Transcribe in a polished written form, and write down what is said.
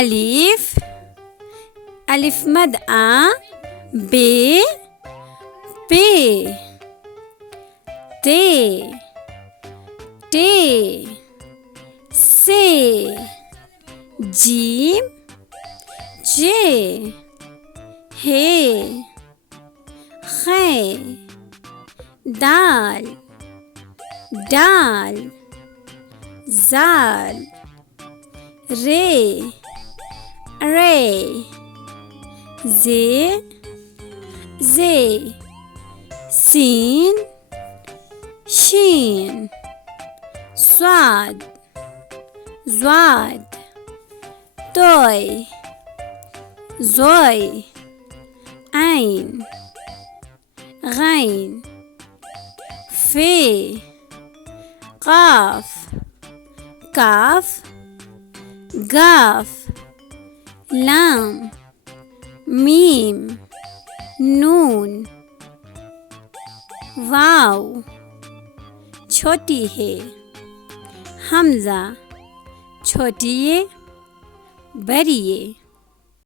अलिफ, अलिफ मद आ, बे, पे, ते, टे, से, जीम, जे, हे, खे, दाल, डाल, जाल, रे, रे, जे, जे, सीन, शीन, स्वाद, ज़्वाद, तोय, ज़ोय, ऐन, गैन, फे, काफ, काफ, गाफ, लाम, मीम, नून, वाव, छोटी है, हमज़ा, छोटी ये, बड़ी ये।